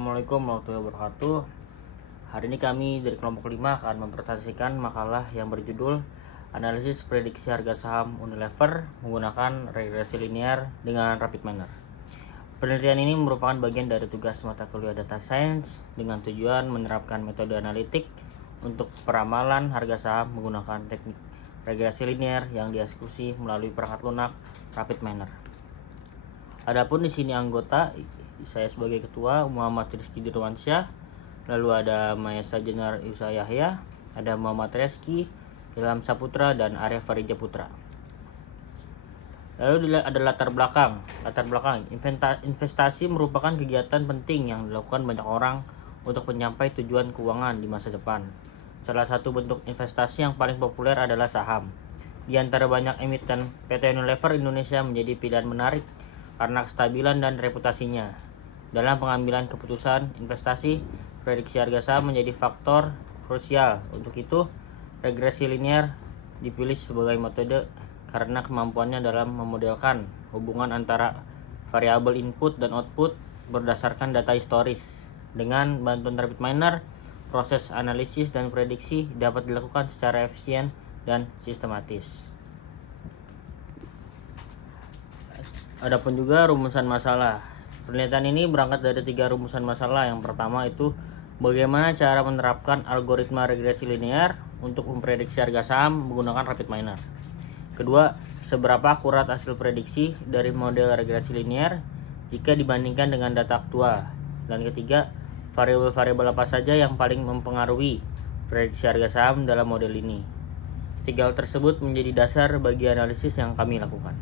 Assalamualaikum warahmatullahi wabarakatuh. Hari ini kami dari kelompok 5 akan mempresentasikan makalah yang berjudul Analisis Prediksi Harga Saham Unilever menggunakan regresi linear dengan rapid manner. Penelitian ini merupakan bagian dari tugas mata kuliah Data Science dengan tujuan menerapkan metode analitik untuk peramalan harga saham menggunakan teknik regresi linear yang dieksekusi melalui perangkat lunak rapid manner. Adapun di sini anggota, saya sebagai ketua Muhammad Rizky Dirwansyah, lalu ada Maesa Jenar Yusa Yahya, ada Muhammad Reski, Ilham Saputra, dan Arya Farija Putra. Lalu ada latar belakang. Investasi merupakan kegiatan penting yang dilakukan banyak orang untuk mencapai tujuan keuangan di masa depan. Salah satu bentuk investasi yang paling populer adalah saham. Di antara banyak emiten, PT Unilever Indonesia menjadi pilihan menarik karena kestabilan dan reputasinya. Dalam pengambilan keputusan investasi, prediksi harga saham menjadi faktor krusial. Untuk itu, regresi linear dipilih sebagai metode karena kemampuannya dalam memodelkan hubungan antara variabel input dan output berdasarkan data historis. Dengan bantuan rapid manner, proses analisis dan prediksi dapat dilakukan secara efisien dan sistematis. Adapun juga rumusan masalah. Penelitian ini berangkat dari 3 rumusan masalah. Yang pertama itu bagaimana cara menerapkan algoritma regresi linear untuk memprediksi harga saham menggunakan rapid manner. Kedua, seberapa akurat hasil prediksi dari model regresi linear jika dibandingkan dengan data aktual. Dan ketiga, variabel-variabel apa saja yang paling mempengaruhi prediksi harga saham dalam model ini. 3 hal tersebut menjadi dasar bagi analisis yang kami lakukan.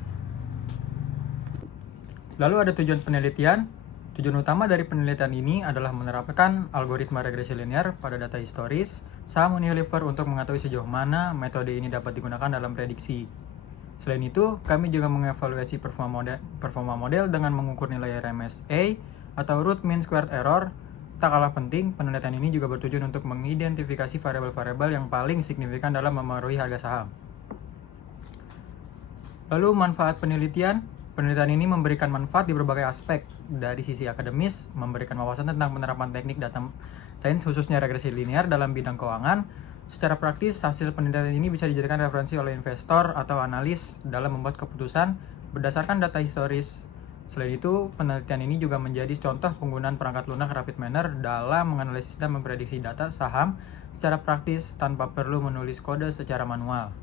Lalu ada tujuan penelitian. Tujuan utama dari penelitian ini adalah menerapkan algoritma regresi linear pada data historis saham Unilever untuk mengetahui sejauh mana metode ini dapat digunakan dalam prediksi. Selain itu, kami juga mengevaluasi performa model dengan mengukur nilai RMSA atau Root Mean Squared Error. Tak kalah penting, penelitian ini juga bertujuan untuk mengidentifikasi variabel-variabel yang paling signifikan dalam memengaruhi harga saham. Lalu manfaat penelitian. Penelitian ini memberikan manfaat di berbagai aspek. Dari sisi akademis, memberikan wawasan tentang penerapan teknik data sains khususnya regresi linear dalam bidang keuangan. Secara praktis, hasil penelitian ini bisa dijadikan referensi oleh investor atau analis dalam membuat keputusan berdasarkan data historis. Selain itu, penelitian ini juga menjadi contoh penggunaan perangkat lunak rapid manner dalam menganalisis dan memprediksi data saham secara praktis tanpa perlu menulis kode secara manual.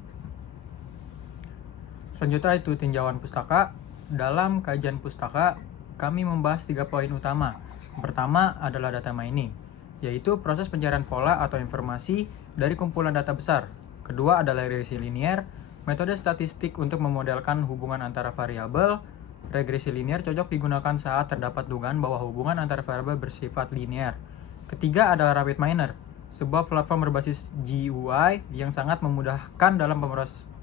Selanjutnya itu tinjauan pustaka. Dalam kajian pustaka, kami membahas 3 poin utama. Yang pertama adalah data mining, yaitu proses pencarian pola atau informasi dari kumpulan data besar. Kedua adalah regresi linear, metode statistik untuk memodelkan hubungan antara variabel. Regresi linear cocok digunakan saat terdapat dugaan bahwa hubungan antara variabel bersifat linear. Ketiga adalah rapid manner, sebuah platform berbasis GUI yang sangat memudahkan dalam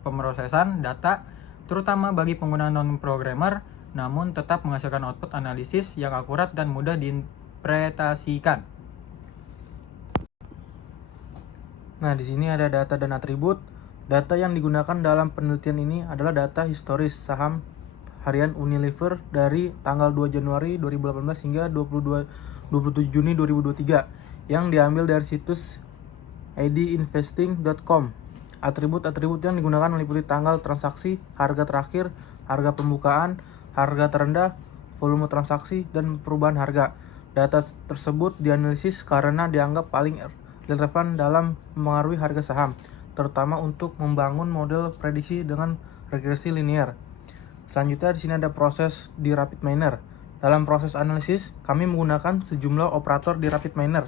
pemrosesan data terutama bagi pengguna non-programmer, namun tetap menghasilkan output analisis yang akurat dan mudah diinterpretasikan. Nah, di sini ada data dan atribut. Data yang digunakan dalam penelitian ini adalah data historis saham harian Unilever dari tanggal 2 Januari 2018 hingga 27 Juni 2023 yang diambil dari situs idinvesting.com. Atribut-atribut yang digunakan meliputi tanggal transaksi, harga terakhir, harga pembukaan, harga terendah, volume transaksi, dan perubahan harga. Data tersebut dianalisis karena dianggap paling relevan dalam mempengaruhi harga saham, terutama untuk membangun model prediksi dengan regresi linear. Selanjutnya di sini ada proses di rapid manner. Dalam proses analisis, kami menggunakan sejumlah operator di rapid manner.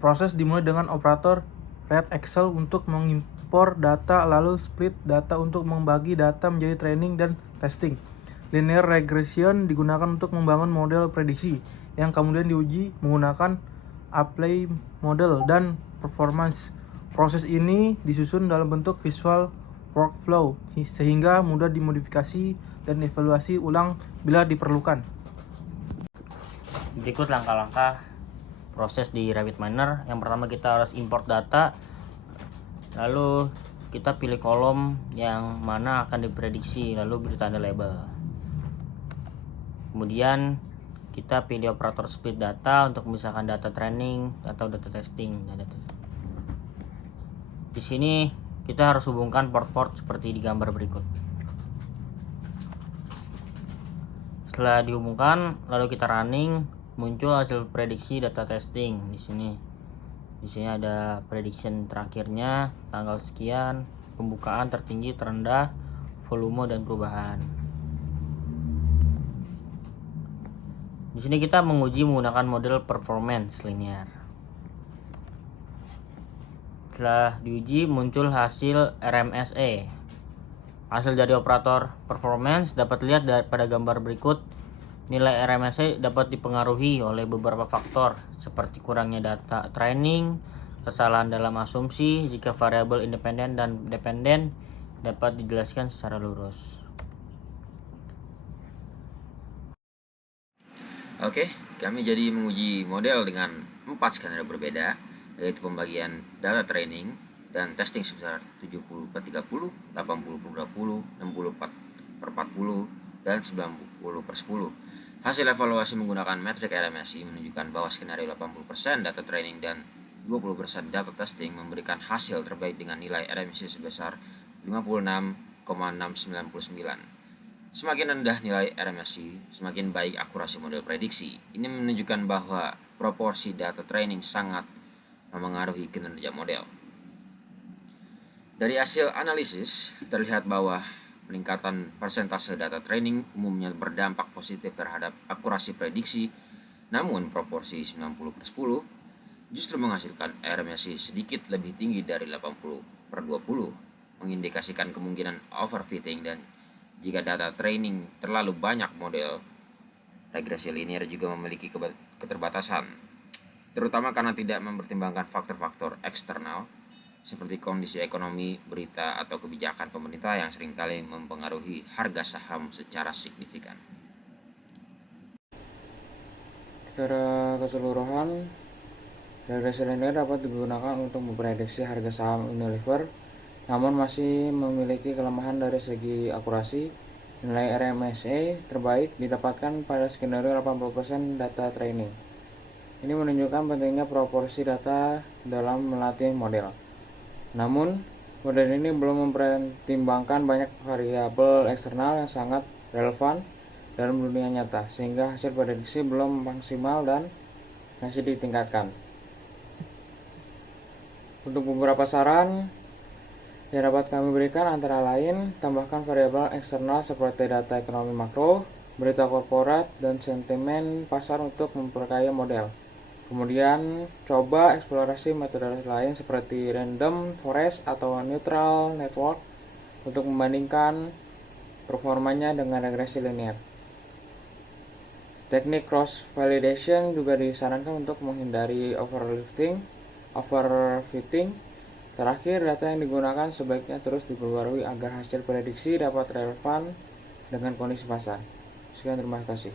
Proses dimulai dengan operator read Excel untuk mengimpor data, lalu split data untuk membagi data menjadi training dan testing. Linear regression digunakan untuk membangun model prediksi yang kemudian diuji menggunakan apply model dan performance. Proses ini disusun dalam bentuk visual workflow sehingga mudah dimodifikasi dan evaluasi ulang bila diperlukan. Berikut langkah-langkah proses di rapid manner. Yang pertama kita harus import data, lalu kita pilih kolom yang mana akan diprediksi, lalu beri tanda label. Kemudian kita pilih operator split data untuk memisahkan data training atau data testing. Di sini kita harus hubungkan port-port seperti di gambar berikut. Setelah dihubungkan, lalu kita running, muncul hasil prediksi data testing di sini. Di sini ada prediction terakhirnya, tanggal sekian, pembukaan tertinggi, terendah, volume dan perubahan. Di sini kita menguji menggunakan model performance linear. Setelah diuji muncul hasil RMSE. Hasil dari operator performance dapat lihat pada gambar berikut. Nilai RMSE dapat dipengaruhi oleh beberapa faktor seperti kurangnya data training, kesalahan dalam asumsi jika variabel independen dan dependen dapat dijelaskan secara lurus. Oke, kami jadi menguji model dengan 4 skenario berbeda, yaitu pembagian data training dan testing sebesar 70/30, 80/20, 60/40, dan 90/10. Hasil evaluasi menggunakan metrik RMSI menunjukkan bahwa skenario 80% data training dan 20% data testing memberikan hasil terbaik dengan nilai RMSI sebesar 56,699. Semakin rendah nilai RMSI, semakin baik akurasi model prediksi. Ini menunjukkan bahwa proporsi data training sangat memengaruhi kinerja model. Dari hasil analisis, terlihat bahwa peningkatan persentase data training umumnya berdampak positif terhadap akurasi prediksi, namun proporsi 90/10 justru menghasilkan RMSI sedikit lebih tinggi dari 80/20, mengindikasikan kemungkinan overfitting, dan jika data training terlalu banyak model, regresi linear juga memiliki keterbatasan, terutama karena tidak mempertimbangkan faktor-faktor eksternal seperti kondisi ekonomi, berita, atau kebijakan pemerintah yang seringkali mempengaruhi harga saham secara signifikan. Secara keseluruhan, regresi linear dapat digunakan untuk memprediksi harga saham Unilever, namun masih memiliki kelemahan dari segi akurasi. Nilai RMSE terbaik didapatkan pada skenario 80% data training. Ini menunjukkan pentingnya proporsi data dalam melatih model. Namun, model ini belum mempertimbangkan banyak variabel eksternal yang sangat relevan dalam dunia nyata, sehingga hasil prediksi belum maksimal dan masih ditingkatkan. Untuk beberapa saran yang dapat kami berikan antara lain, tambahkan variabel eksternal seperti data ekonomi makro, berita korporat, dan sentimen pasar untuk memperkaya model. Kemudian, coba eksplorasi metode lain seperti random forest atau neutral network untuk membandingkan performanya dengan regresi linear. Teknik cross validation juga disarankan untuk menghindari overfitting. Terakhir, data yang digunakan sebaiknya terus diperbarui agar hasil prediksi dapat relevan dengan kondisi pasar. Sekian, terima kasih.